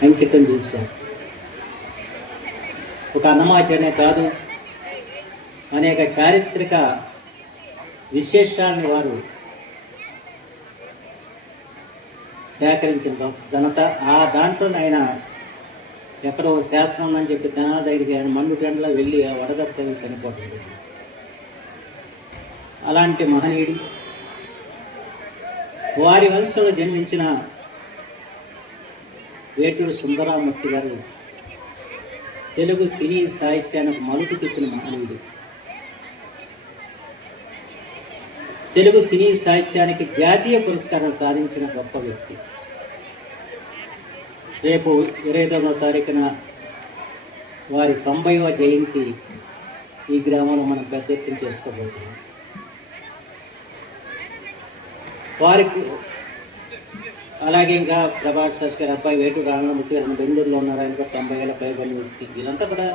అంకితం చేశారు ఒక అన్నమాచరణే కాదు అనేక చారిత్రక విశేషాలను వారు సేకరించిన ఘనత ఆ దాంట్లో ఆయన ఎక్కడో శాస్త్రం అని ఉందని చెప్పి తన దగ్గరికి ఆయన మండు గంటలో వెళ్ళి ఆ వడదెబ్బ చనిపోతుంది అలాంటి మహనీయుడు వారి వంశంలో జన్మించిన వేటూరు సుందరామూర్తి గారు తెలుగు సినీ సాహిత్యానికి మలుపు తిప్పిన మహనీయుడు. తెలుగు సినీ సాహిత్యానికి జాతీయ పురస్కారం సాధించిన గొప్ప వ్యక్తి. రేపు ఇరవై తారీఖున వారి తొంభైవ జయంతి ఈ గ్రామంలో మనం పెద్ద ఎత్తున చేసుకోబోతున్నాం. వారికి అలాగే ఇంకా ప్రభాస్ శాస్త్రి అబ్బాయి వేటు రామణమూర్తి గారు బెంగళూరులో ఉన్నారు. ఆయన కూడా తొంభై ఏళ్ళ పైబడిన వ్యక్తి. వీళ్ళంతా కూడా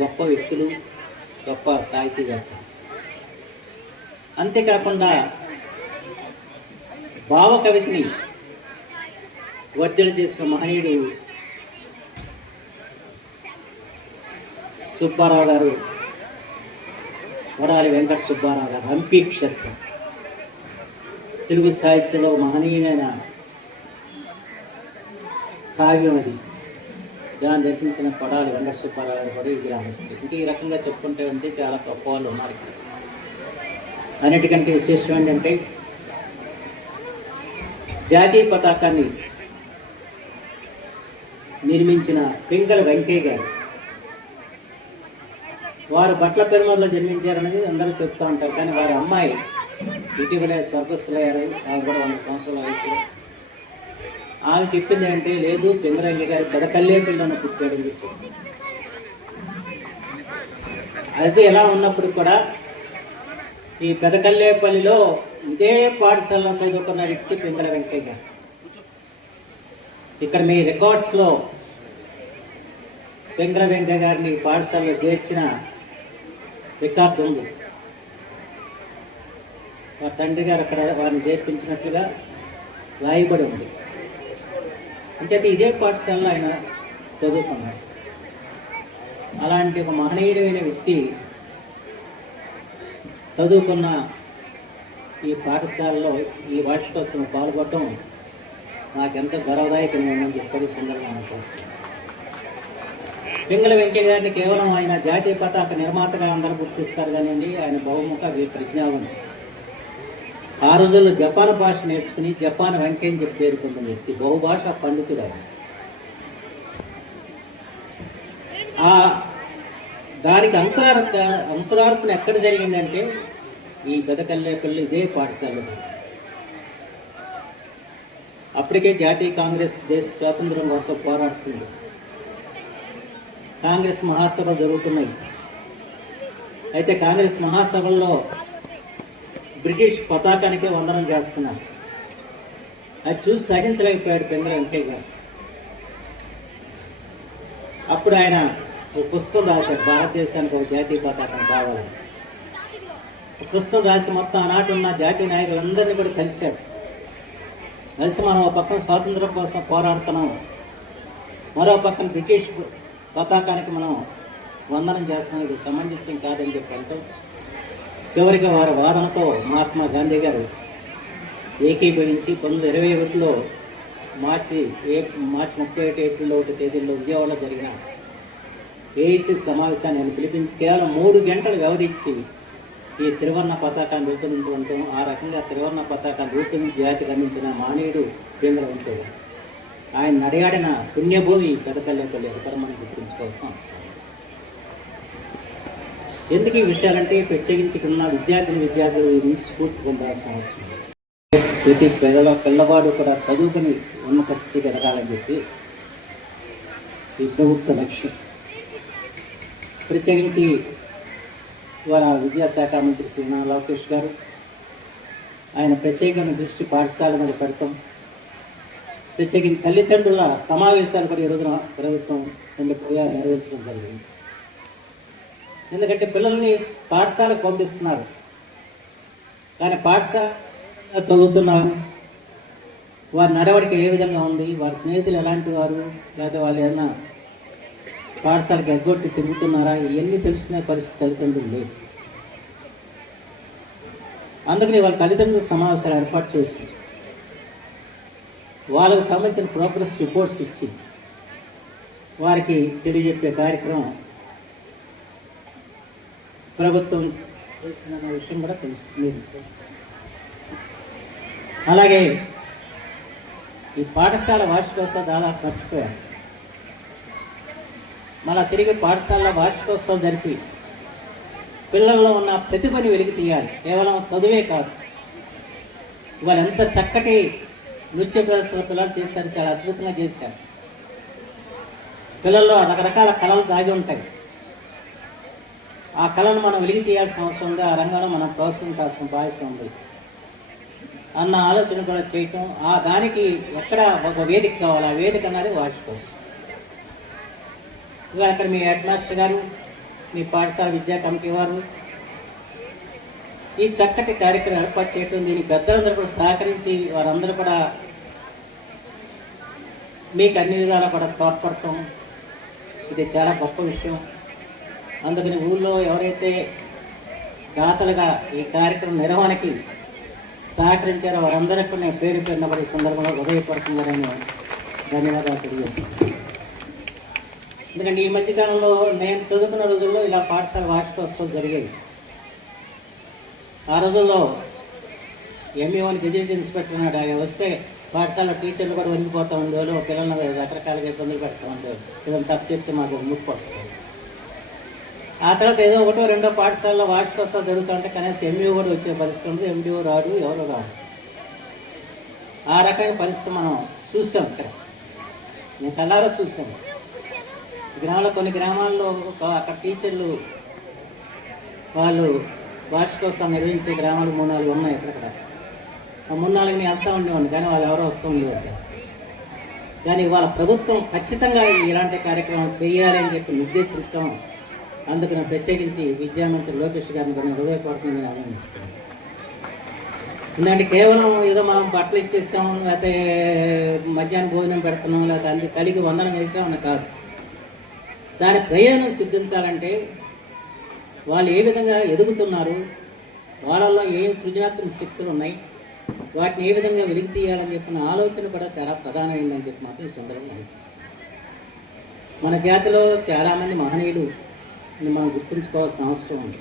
గొప్ప వ్యక్తులు గొప్ప సాహితీవేత్తలు అంతేకాకుండా భావ కవితని వర్ధలు చేసిన మహనీయుడు సుబ్బారావు గారు వరాలి వెంకట సుబ్బారావు గారు హంపి క్షేత్రం. తెలుగు సాహిత్యంలో మహనీయుడైన కావ్యం అది దాన్ని రచించిన పడాలి వెంకట సుబ్బారావు కూడా ఈ గ్రామస్తులు. ఇంకా ఈ రకంగా చెప్పుకుంటే ఉంటే చాలా గొప్ప వాళ్ళు ఉన్నారు ఇక్కడ. అన్నిటికంటే విశేషం ఏంటంటే జాతీయ పతాకాన్ని నిర్మించిన పింగళ వెంకయ్య గారు. వారు బట్ల పెరుమూరులో జన్మించారనేది అందరూ చెప్తూ ఉంటారు. కానీ వారి అమ్మాయి ఇటీవలే స్వర్గస్థులయ్యారు. ఆయన కూడా వంద సంవత్సరాల వయసు ఆమె చెప్పింది అంటే లేదు పింగరంగి గారి పెదకల్లేటిలోనే పుట్టాడని చెప్పింది అది ఎలా ఉన్నప్పుడు కూడా ఈ పెదకల్లేపల్లిలో ఇదే పాఠశాలలో చదువుకున్న వ్యక్తి పింగళ వెంకయ్య గారు. ఇక్కడ మీ రికార్డ్స్లో పింగళ వెంకయ్య గారిని పాఠశాలలో చేర్చిన రికార్డు ఉంది. వారి తండ్రి గారు అక్కడ వారిని చేర్పించినట్లుగా రాయబడి ఉంది. అంచేత ఇదే పాఠశాలలో ఆయన చదువుకున్నాడు. అలాంటి ఒక మహనీయుడైన వ్యక్తి చదువుకున్న ఈ పాఠశాలలో ఈ వార్షికోత్సవం పాల్గొనడం నాకెంత గౌరవదాయకంగా ఉందని చెప్పి సుందరంగా మనం చేస్తున్నాం పింగళ వెంకయ్య గారిని కేవలం ఆయన జాతీయ పతాక నిర్మాతగా అందరూ గుర్తిస్తారు కానివ్వండి ఆయన బహుముఖ వీ- ప్రజ్ఞావంతి ఆ రోజుల్లో జపాన్ భాష నేర్చుకుని జపాన్ వెంకయ్య అని చెప్పి పేరు వ్యక్తి బహుభాష పండితుడు ఆయన. ఆ దానికి అంకురార్ప అంకురార్పణ ఎక్కడ జరిగిందంటే ఈ పెదకల్లేపల్లి ఇదే పాఠశాలలో అప్పటికే జాతీయ కాంగ్రెస్ దేశ స్వాతంత్రం కోసం పోరాడుతుంది. కాంగ్రెస్ మహాసభలు జరుగుతున్నాయి. అయితే కాంగ్రెస్ మహాసభల్లో బ్రిటిష్ పతాకానికే వందనం చేస్తున్నారు. అది చూసి సహించలేకపోయాడు పెంగళ వెంకయ్య గారు. అప్పుడు ఆయన ఒక పుస్తకం రాశాడు భారతదేశానికి ఒక జాతీయ పతాకం కావాలని ఒక పుస్తకం రాసి మొత్తం ఆనాటి ఉన్న జాతీయ నాయకులందరినీ కూడా కలిశాడు. కలిసి మనం ఒక పక్కన స్వాతంత్రం కోసం పోరాడుతున్నాం. మరో పక్కన బ్రిటిష్ పతాకానికి మనం వందనం చేస్తున్నాం. ఇది సమంజసం కాదని చెప్పి అంటే చివరికి వారి వాదనతో మహాత్మా గాంధీ గారు ఏకీభవించి పంతొమ్మిది ఇరవై ఒకటిలో మార్చి ఏ మార్చి ముప్పై ఒకటి ఏప్రిల్ ఒకటి తేదీల్లో విజయవాడలో జరిగిన ఏఐసి సమావేశాన్ని ఆయన పిలిపించి కేవలం మూడు గంటలు వ్యవధించి ఈ త్రివర్ణ పతాకాన్ని రూపొందించడం ఆ రకంగా త్రివర్ణ పతాకాన్ని రూపొందించి జాతికి అందించిన మానవుడు కేంద్ర గారు. ఆయన నడియాడిన పుణ్యభూమి పెదకల్లేపల్లి అది కూడా మనం గుర్తుంచుకోవాల్సిన అవసరం ఎందుకు ఈ విషయాలంటే ప్రత్యేకించి విద్యార్థులు ఉన్న విద్యార్థులు ఈ నుంచి స్ఫూర్తి పొందాల్సిన అవసరం ప్రతి పెదవ పిల్లవాడు కూడా చదువుకుని ఉన్నత స్థితికి ఎదగాలని చెప్పి ఈ ప్రభుత్వ లక్ష్యం. ప్రత్యేకించి ఇవాళ విద్యాశాఖ మంత్రి శ్రీ నారా లోకేష్ గారు ఆయన ప్రత్యేకమైన దృష్టి పాఠశాల మీద పెడతాం. ప్రత్యేకించి తల్లిదండ్రుల సమావేశాలు కూడా ఈ రోజున ప్రభుత్వం రెండు ప్రజలు నెరవేర్చడం జరిగింది. ఎందుకంటే పిల్లల్ని పాఠశాలకు పంపిస్తున్నారు. కానీ పాఠశాల చదువుతున్నారు వారి నడవడిక ఏ విధంగా ఉంది? వారి స్నేహితులు ఎలాంటి వారు? లేదా వాళ్ళు ఏదైనా పాఠశాలకు ఎగ్గొట్టి తిరుగుతున్నారా? ఇవన్నీ తెలిసిన పరిస్థితి తల్లిదండ్రులు లేవు. అందుకని వాళ్ళ తల్లిదండ్రులు సమావేశాలు ఏర్పాటు చేసి వాళ్ళకు సంబంధించిన ప్రోగ్రెస్ రిపోర్ట్స్ ఇచ్చి వారికి తెలియజెప్పే కార్యక్రమం ప్రభుత్వం చేసిందన్న విషయం కూడా తెలుసు మీరు. అలాగే ఈ పాఠశాల వార్షికోత్సవం దాదాపు మర్చిపోయారు మళ్ళా తిరిగి పాఠశాల వార్షికోత్సవం జరిపి పిల్లల్లో ఉన్న ప్రతిభని వెలికి తీయాలి. కేవలం చదువే కాదు. ఇవాళ ఎంత చక్కటి నృత్య ప్రదర్శన పిల్లలు చేశారు చాలా అద్భుతంగా చేశారు. పిల్లల్లో రకరకాల కళలు దాగి ఉంటాయి. ఆ కళను మనం వెలిగి తీయాల్సిన అవసరం ఉంది. ఆ రంగంలో మనం ప్రోత్సహించాల్సిన బాధ్యత ఉంది. అన్న ఆలోచన కూడా చేయటం ఆ దానికి ఎక్కడ ఒక వేదిక కావాలి ఆ వేదిక అన్నది వార్షికోత్సవం ఇవాళ అక్కడ మీ హెడ్ మాస్టర్ గారు మీ పాఠశాల విద్యా కమిటీ వారు ఈ చక్కటి కార్యక్రమం ఏర్పాటు చేయటం దీనికి పెద్దలందరూ కూడా సహకరించి వారందరూ కూడా మీకు అన్ని విధాలు కూడా తోడ్పడటం ఇది చాలా గొప్ప విషయం. అందుకని ఊళ్ళో ఎవరైతే దాతలుగా ఈ కార్యక్రమం నిర్వహణకి సహకరించారో వారందరికీ నేను పేరు పేరున ఈ సందర్భంలో ఉదయపడుతుందని నేను ధన్యవాదాలు తెలియజేస్తాను ఎందుకంటే ఈ మధ్యకాలంలో నేను చదువుకున్న రోజుల్లో ఇలా పాఠశాల వార్షికోత్సవం జరిగేది ఆ రోజుల్లో ఎంఈఓని గెజెట్ ఇన్స్పెక్టర్ ఉన్నాడు ఆయన వస్తే పాఠశాల టీచర్లు కూడా వణికిపోతూ ఉండేవాళ్ళు పిల్లలను రకరకాలుగా ఇబ్బందులు పెడతా ఉండేవాళ్ళు. ఇదంతా తప్పు చెప్తే మాకు ముప్పు వస్తుంది. ఆ తర్వాత ఏదో ఒకటో రెండో పాఠశాలలో వార్షికోత్సవం జరుగుతుంటే కనీసం ఎంఈఓ కూడా వచ్చే పరిస్థితి ఉంది. ఎండిఓ రాడు ఎవరు రాడు ఆ రకమైన పరిస్థితి మనం చూసాం ఇక్కడ. నేను కళ్ళారా చూసాను గ్రామంలో కొన్ని గ్రామాల్లో ఒక- అక్కడ టీచర్లు వాళ్ళు వార్షికోత్సవం నిర్వహించే గ్రామాలు మూడు నాలుగు ఉన్నాయి ఇక్కడ ఆ మూడు నాలుగు నేను ఉండేవాడిని కానీ వాళ్ళు ఎవరో వస్తూ ఉండేవారు. కానీ వాళ్ళ ప్రభుత్వం ఖచ్చితంగా ఇలాంటి కార్యక్రమం చేయాలి అని చెప్పి నిర్దేశించడం అందుకు నేను ప్రత్యేకించి విద్యామంత్రి లోకేష్ గారిని కూడా హృదయపూర్వకంగా నేను అభినందిస్తున్నాను. ఎందుకంటే కేవలం ఏదో మనం బట్టలు ఇచ్చేసాం లేకపోతే మధ్యాహ్నం భోజనం పెడుతున్నాం లేకపోతే అన్ని తల్లికి వందనం వేసామని కాదు. దాని ప్రయోజనం సిద్ధించాలంటే వాళ్ళు ఏ విధంగా ఎదుగుతున్నారు వాళ్ళల్లో ఏం సృజనాత్మక శక్తులు ఉన్నాయి వాటిని ఏ విధంగా వెలికి తీయాలని చెప్పిన ఆలోచన కూడా చాలా ప్రధానమైందని చెప్పి మాత్రం ఈ సందర్భంగా అనిపిస్తుంది. మన జాతిలో చాలామంది మహనీయులు మనం గుర్తుంచుకోవాల్సిన అవసరం ఉంది.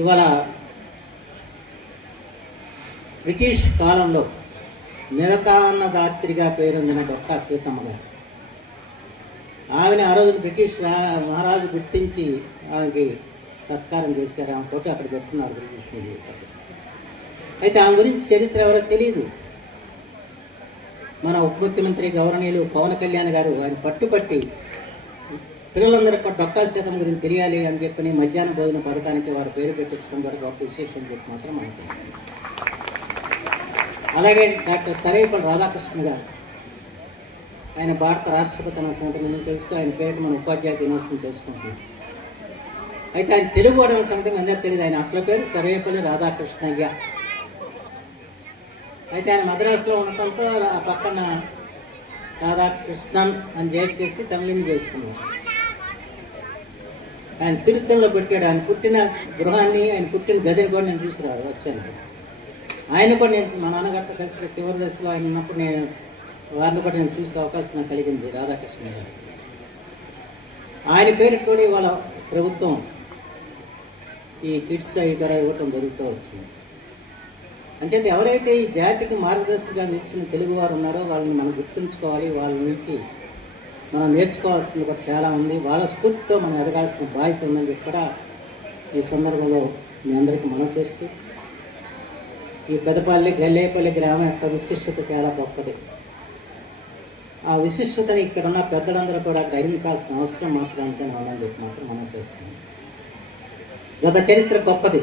ఇవాళ బ్రిటిష్ కాలంలో నిరతాన్నదాత్రిగా పేరొందిన డొక్కా సీతమ్మ గారు. ఆమెను ఆ రోజు బ్రిటిష్ మహారాజు గుర్తించి ఆమెకి సత్కారం చేశారు. ఆమె ఫోటో అక్కడ పెట్టుకున్నారు బ్రిటిష్ అయితే ఆమె గురించి చరిత్ర ఎవరో తెలియదు మన ఉప ముఖ్యమంత్రి గౌరవనీయులు పవన్ కళ్యాణ్ గారు ఆయన పట్టుపట్టి పిల్లలందరికీ కూడా డొక్కా శాతం గురించి తెలియాలి అని చెప్పని మధ్యాహ్న భోజన పథకానికి వారు పేరు పెట్టించడం కూడా గొప్ప విశేషం చెప్పి మాత్రం మనం చేస్తాం. అలాగే డాక్టర్ సరేపల్లి రాధాకృష్ణ గారు ఆయన భారత రాష్ట్రపతి అన్న సంగతి మనం తెలుసు ఆయన పేరు మన ఉపాధ్యాయ దినోత్సవం చేసుకుంటున్నాం. అయితే ఆయన తెలుగు వాడు అన్న సంగతి అందరికీ తెలియదు ఆయన అసలు పేరు సర్వేపల్లి రాధాకృష్ణయ్య. అయితే ఆయన మద్రాసులో ఉండటంతో ఆ పక్కన రాధాకృష్ణన్ అని చేసి తమిళని చేసుకున్నారు ఆయన తిరుత్తల్లో పెట్టాడు ఆయన పుట్టిన గృహాన్ని ఆయన పుట్టిన గదిని కూడా నేను చూసి వచ్చాను. ఆయన కూడా నేను మా నాన్నగారితో కలిసి చివరి దశలో ఆయన ఉన్నప్పుడు నేను వారిని కూడా నేను చూసే అవకాశం నాకు కలిగింది రాధాకృష్ణ గారు. ఆయన పేరు కూడా ఇవాళ ప్రభుత్వం ఈ కిడ్స్ అవి కూడా ఇవ్వటం జరుగుతూ వచ్చింది. అంచేత ఎవరైతే ఈ జాతికి మార్గదర్శిగా నిలిచిన తెలుగు వారు ఉన్నారో వాళ్ళని మనం గుర్తుంచుకోవాలి. వాళ్ళ నుంచి మనం నేర్చుకోవాల్సింది కూడా చాలా ఉంది. వాళ్ళ స్ఫూర్తితో మనం ఎదగాల్సిన బాధ్యత ఉందని కూడా ఈ సందర్భంలో మీ అందరికీ మనం చేస్తూ ఈ పెదపల్లి గల్లేపల్లి గ్రామం యొక్క విశిష్టత చాలా గొప్పది. ఆ విశిష్టతని ఇక్కడ ఉన్న పెద్దలందరూ కూడా గ్రహించాల్సిన అవసరం మాత్రం అంతేనా ఉందని చెప్పి మాత్రం మనం చేస్తున్నాం. గత చరిత్ర గొప్పది.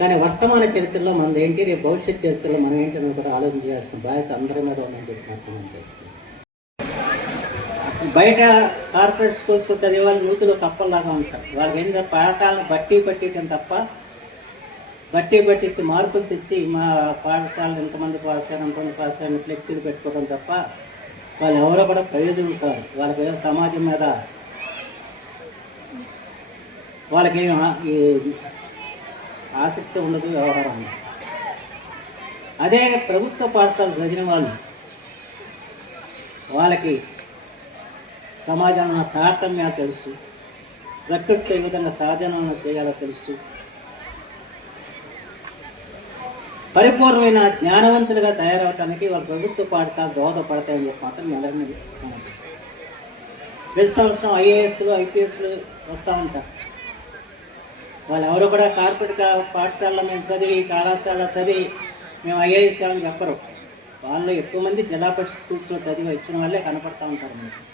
కానీ వర్తమాన చరిత్రలో మనది ఏంటి రేపు భవిష్యత్ చరిత్రలో మనం ఏంటని కూడా ఆలోచన చేయాల్సిన బాధ్యత అందరి మీద ఉందని చెప్పి మాత్రం మనం చేస్తున్నాం. బయట కార్పొరేట్ స్కూల్స్ చదివే వాళ్ళు నూతులు కప్పల్లాగా ఉంటారు. వాళ్ళకి ఏంటంటే పాఠాలను బట్టి పట్టియటం తప్ప బట్టి పట్టించి మార్కులు తెచ్చి మా పాఠశాలలో ఎంతమంది పాస్ అయ్యారు ఎంతమంది పాస్ ఫ్లెక్సీలు పెట్టుకోవడం తప్ప వాళ్ళు ఎవరో కూడా ప్రయోజనం కాదు. వాళ్ళకి ఏం సమాజం మీద వాళ్ళకేం ఆ- ఈ ఆసక్తి ఉండదు వ్యవహారం అదే ప్రభుత్వ పాఠశాల చదివిన వాళ్ళు వాళ్ళకి సమాజంలో తారతమ్యాలు తెలుసు. ప్రకృతితో ఏ విధంగా సహజనంలో చేయాలో తెలుసు. పరిపూర్ణమైన జ్ఞానవంతులుగా తయారవడానికి వాళ్ళ ప్రభుత్వ పాఠశాల దోహదపడతాయని చెప్పి మాత్రం మీ అందరినీ మనం ప్రతి సంవత్సరం ఐఏఎస్లు ఐపీఎస్లు వస్తూ ఉంటారు. వాళ్ళు ఎవరు కూడా కార్పొరేట్ కా- పాఠశాలలో మేము చదివి కళాశాలలో చదివి మేము ఐఏఎస్ అని చెప్పరు. వాళ్ళు ఎక్కువ మంది జిల్లా పరిషత్ స్కూల్స్లో చదివి వచ్చిన వాళ్ళే కనపడతా ఉంటారు మనకి.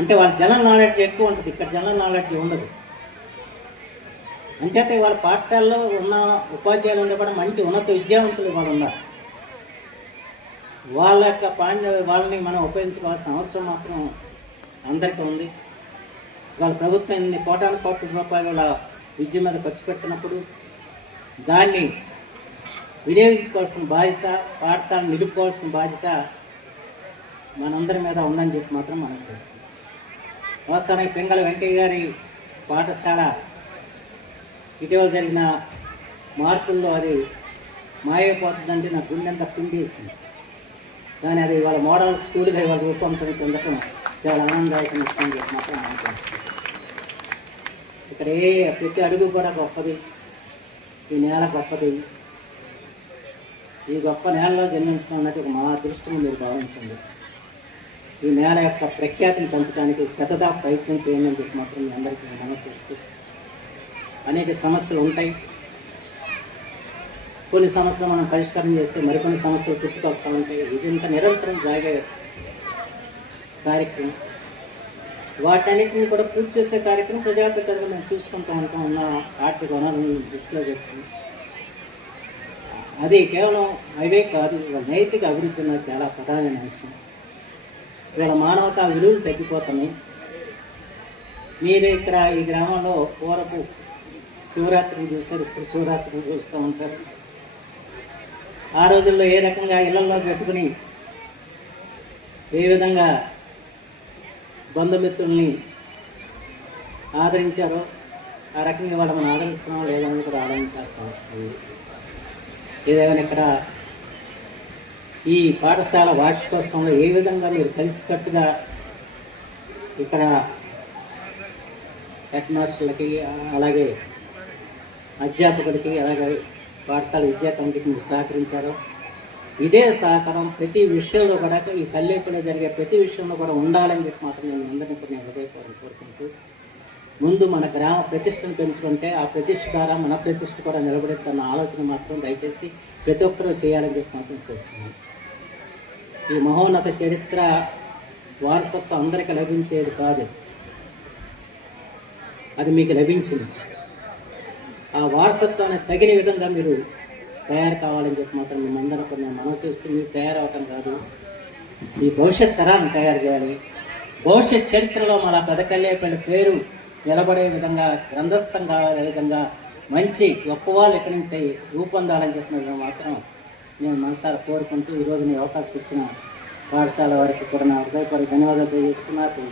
అంటే వాళ్ళ జనరల్ నాలెడ్జ్ ఎక్కువ ఉంటుంది ఇక్కడ జనరల్ నాలెడ్జ్ ఉండదు. అంచేత వాళ్ళ పాఠశాలలో ఉన్న ఉపాధ్యాయులందరూ కూడా మంచి ఉన్నత విద్యావంతులు వాళ్ళు ఉన్నారు. వాళ్ళ యొక్క పాండ్య వాళ్ళని మనం ఉపయోగించుకోవాల్సిన అవసరం మాత్రం అందరికీ ఉంది. వాళ్ళ ప్రభుత్వం ఇన్ని కోటాను కోట్ల రూపాయలు విద్య మీద ఖర్చు పెడుతున్నప్పుడు దాన్ని వినియోగించుకోవాల్సిన బాధ్యత పాఠశాలను నిలుపుకోవాల్సిన బాధ్యత మనందరి మీద ఉందని చెప్పి మాత్రం మనం చేస్తున్నాం. వాస్తవానికి పింగళ వెంకయ్య గారి పాఠశాల. ఇటీవల జరిగిన మార్పుల్లో అది మాయపోతుందంటే నా గుండెంత పిండేసింది. కానీ అది వాళ్ళ మోడల్ స్కూల్గా ఇవాళ రూపొందడం చెందటం చాలా ఆనందదాయకం విషయం చెప్పి మాత్రం మనం ఇక్కడ ఏ ప్రతి అడుగు కూడా గొప్పది. ఈ నేల గొప్పది. ఈ గొప్ప నేలలో జన్మించడం అనేది ఒక మా అదృష్టం మీరు భావించండి. ఈ నేల యొక్క ప్రఖ్యాతిని పెంచడానికి శతదా ప్రయత్నం చేయండి అని చెప్పి మాత్రం మీ అందరికీ నేను అనేక సమస్యలు ఉంటాయి. కొన్ని సమస్యలు మనం పరిష్కారం చేస్తే మరికొన్ని సమస్యలు పుట్టుకొస్తూ ఉంటాయి. ఇదంతా నిరంతరం సాగే కార్యక్రమం. వాటన్నిటిని కూడా పూర్తి చేసే కార్యక్రమం ప్రజాప్రతినిధులు మేము చూసుకుంటూ ఉంటాం ఉన్న ఆర్థిక వనరులను దృష్టిలో పెట్టుకుని అది కేవలం అవే కాదు నైతిక అభివృద్ధి అనేది చాలా ప్రధానమైన అంశం. ఇక్కడ మానవతా విలువలు తగ్గిపోతున్నాయి. మీరు ఇక్కడ ఈ గ్రామంలో పూరపు శివరాత్రిని చూశారు ఇప్పుడు శివరాత్రిని చూస్తూ ఉంటారు. ఆ రోజుల్లో ఏ రకంగా ఇళ్ళలో పెట్టుకుని ఏ విధంగా బంధుమిత్రుల్ని ఆదరించారో ఆ రకంగా వాళ్ళు మనం ఆదరిస్తున్నామో లేదని కూడా ఆలోచించాల్సిన అవసరం ఉంది ఏదేమైనా ఇక్కడ ఈ పాఠశాల వార్షికోత్సవంలో ఏ విధంగా మీరు కలిసికట్టుగా ఇక్కడ హెడ్ మాస్టర్లకి అలాగే అధ్యాపకులకి అలాగే పాఠశాల విద్యా కమిటీకి మీరు సహకరించారో ఇదే సహకారం ప్రతి విషయంలో కూడా ఈ కల్లేపల్లిలో జరిగే ప్రతి విషయంలో కూడా ఉండాలని చెప్పి మాత్రం నేను అందరినీ కూడా నేను హృదయపూర్వకంగా కోరుకుంటూ ముందు మన గ్రామ ప్రతిష్టను పెంచుకుంటే ఆ ప్రతిష్ట ద్వారా మన ప్రతిష్ట కూడా నిలబడేస్తున్న ఆలోచన మాత్రం దయచేసి ప్రతి ఒక్కరూ చేయాలని చెప్పి మాత్రం కోరుతున్నాను. ఈ మహోన్నత చరిత్ర వారసత్వం అందరికీ లభించేది కాదు అది. మీకు లభించింది. ఆ వారసత్వాన్ని తగిన విధంగా మీరు తయారు కావాలని చెప్పి మాత్రం మేమందరం కొన్ని మనం చూస్తూ మీరు తయారవటం కాదు. ఈ భవిష్యత్ తరాన్ని తయారు చేయాలి. భవిష్యత్ చరిత్రలో మన పెదకల్లేపల్లి పేరు నిలబడే విధంగా గ్రంథస్థం కావాలనే విధంగా మంచి గొప్పవాళ్ళు ఎక్కడి నుంచి రూపొందాలని చెప్పినది మాత్రం నేను మనసారా కోరుకుంటూ ఈరోజు నీ అవకాశం ఇచ్చిన పాఠశాల వారికి కూడా నా హృదయపూర్వక ధన్యవాదాలు తెలియజేస్తున్నారు